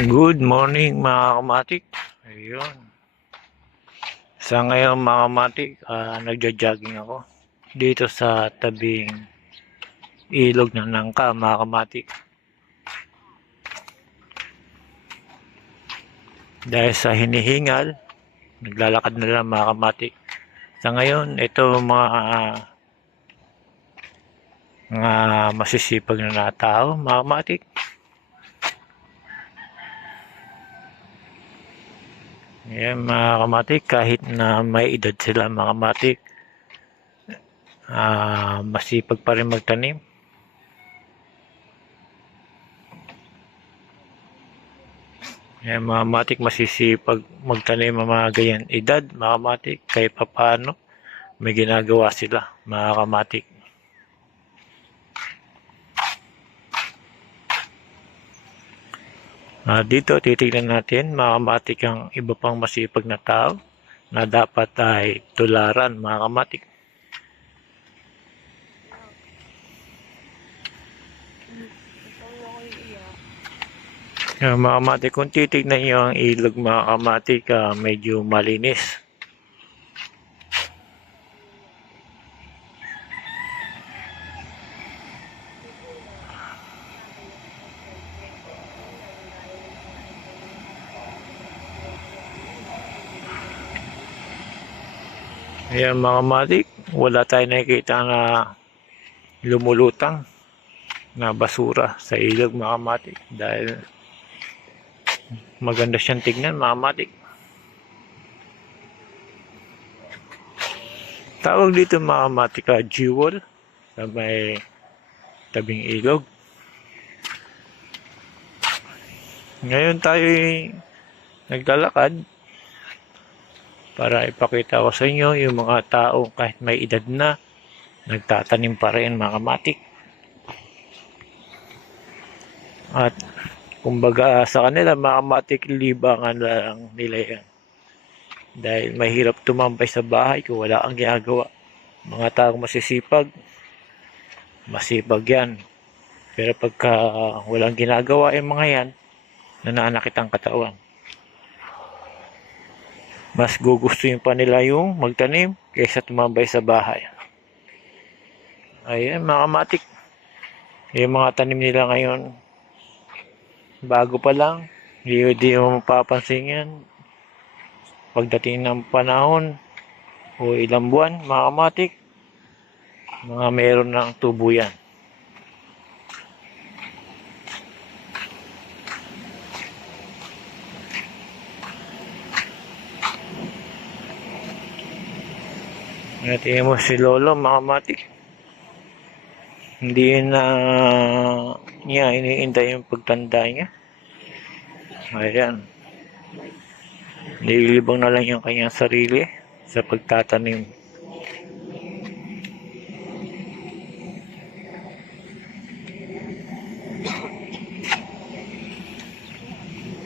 Good morning mga kamatik. Ayun. Sa ngayon mga kamatik, ah, nagja-jogging ako. Dito sa tabing ilog ng Nangka mga kamatik. Dahil sa hinihingal, naglalakad na lang mga kamatik. Sa ngayon, ito mga ah, mga masisipag na na tao, mga kamatik. Yan mga kamatik, kahit na may edad sila mga kamatik, ah masipag pa rin magtanim. Yan mga kamatik, masisipag magtanim ang mga ganyan edad, mga kamatik, kahit pa paano, may ginagawa sila, mga kamatik. Ah, dito titignan natin mga kamatik ang iba pang masipag na tao na dapat ay tularan mga kamatik. Ah, mga kamatik, kung titignan nyo ang ilog mga kamatik, ah, medyo malinis. Ayan mga kamatik, wala tayo nakikita na lumulutang na basura sa ilog mga kamatik dahil maganda siyang tignan mga kamatik. Tawag dito mga kamatik ka jewel sa may tabing ilog. Ngayon tayo naglalakad para ipakita ko sa inyo yung mga tao kahit may edad na nagtatanim pa rin mga kamatik. At kumbaga sa kanila mga kamatik libangan lang nila yan. Dahil mahirap tumambay sa bahay kung wala kang ginagawa. Mga taong masisipag, masipag yan. Pero pagka walang ginagawa yung mga yan, nananakit ang katawan mas gugustuhin pa nila yung magtanim kaysa tumambay sa bahay. Ayan, mga kamatik. Yung mga tanim nila ngayon, bago pa lang, hindi, hindi mo mapapansin yan. Pagdating ng panahon, o ilang buwan, mga kamatik, mga meron ng tubo yan. Natin mo si Lolo, mga. Hindi na niya iniintay yung pagtanda niya. Ayan. Nililibang na lang yung kanyang sarili sa pagtatanim.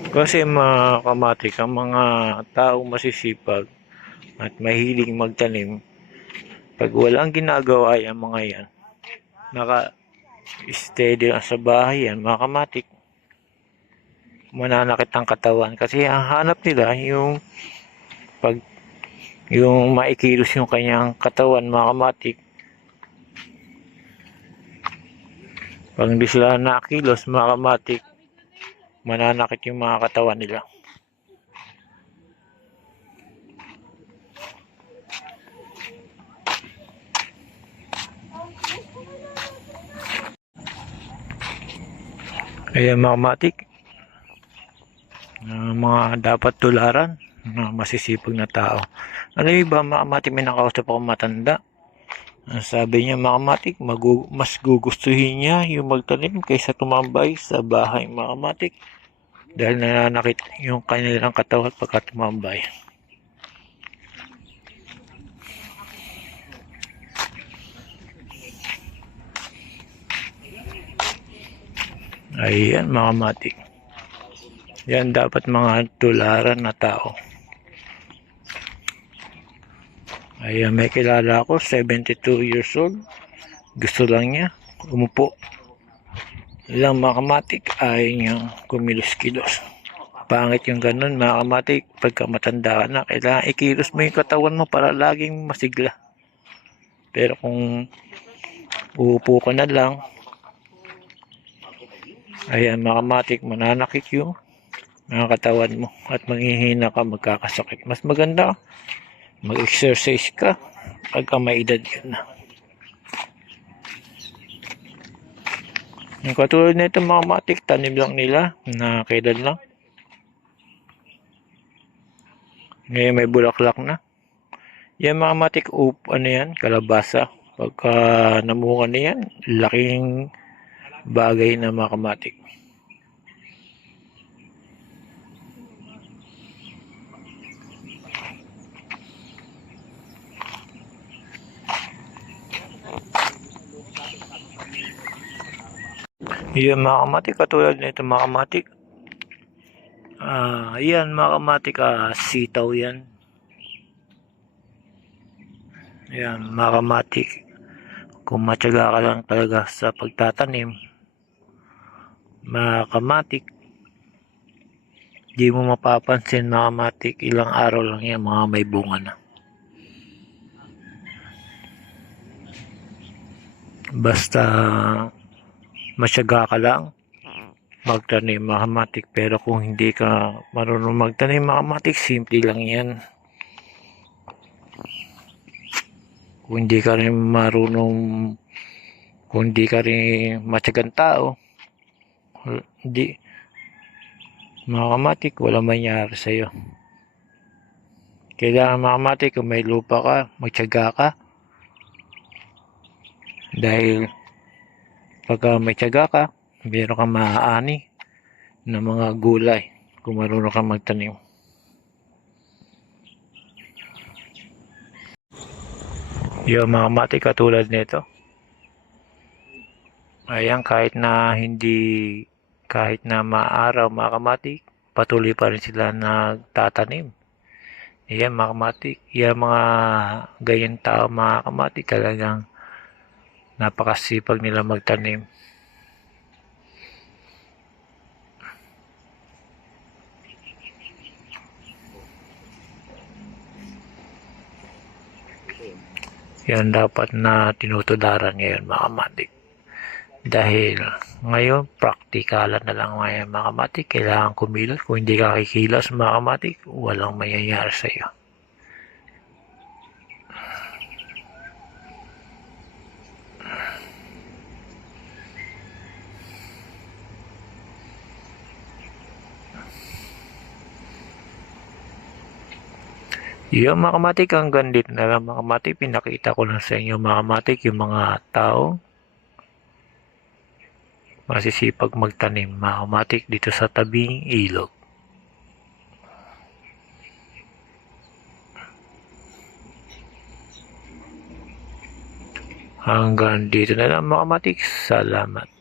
Kasi mga kamatik, ang mga taong masisipag at mahiling magtanim, pag walang ginagawa yung mga yan, naka steady lang sa bahay yan, mga mananakit ang katawan. Kasi ang hanap nila yung pag yung maikilos yung kanyang katawan, mga kamatik. Pag hindi sila nakilos, mga mananakit yung mga katawan nila. Ayan mga matik. Uh, mga dapat tularan ng masisipag na tao. Alam niyo ba mga matik may nakausap ako matanda. Ang sabi niya mga matik, magu- mas gugustuhin niya yung magtanim kaysa tumambay sa bahay mga matik. Dahil nananakit yung kanilang katawan pagka tumambay. Ayan mga matik. Yan dapat mga tularan na tao. Ayan may kilala ako, 72 years old. Gusto lang niya umupo. Ilang mga kamatik ay niyang kumilos-kilos. Pangit yung ganun, mga kamatik. Pagka matanda ka na, kailangan ikilos mo yung katawan mo para laging masigla. Pero kung uupo ka na lang, ayan, mga kamatik, mananakit yung mga katawan mo at manghihina ka, magkakasakit. Mas maganda, mag-exercise ka pagka may edad ka na. Yung katulad nito mga matik, tanim lang nila na kailan lang. Ngayon may bulaklak na. Yan mga matik, up, ano yan, kalabasa. Pagka namunga na yan, laking bagay na mga kamatik. Yan mga kamatik, katulad nito mga kamatik. Ah, yan mga kamatik, ah, sitaw yan. Yan mga kamatik. Kung matyaga ka lang talaga sa pagtatanim, mga di mo mapapansin mga kamatik, ilang araw lang yan, mga may bunga na. Basta masyaga ka lang magtanim makamatik. Pero kung hindi ka marunong magtanim makamatik simple lang yan. Kung hindi ka rin marunong kung hindi ka rin matyagang tao hindi makamatik wala mangyari sa'yo kailangan makamatik kung may lupa ka magtyaga ka dahil pagka may tiyaga ka, meron kang maaani ng mga gulay kung marunong kang magtanim. Yung mga mati katulad nito. Ayan, kahit na hindi, kahit na maaraw mga kamati, patuloy pa rin sila nagtatanim. Ayan mga kamati, yan mga ganyan tao mga kamati, talagang napakasipag nila magtanim. Yan dapat na tinutudaran ngayon mga kamatik. Dahil ngayon, praktikalan na lang mga kamatik. Kailangan kumilos. Kung hindi ka kikilos mga kamatik, walang mayayari sa iyo. Yung mga kamatik, hanggang dito na lang mga kamatik. Pinakita ko lang sa inyo mga kamatik yung mga tao masisipag magtanim mga kamatik dito sa tabing ilog. Hanggang dito na lang mga kamatik. Salamat.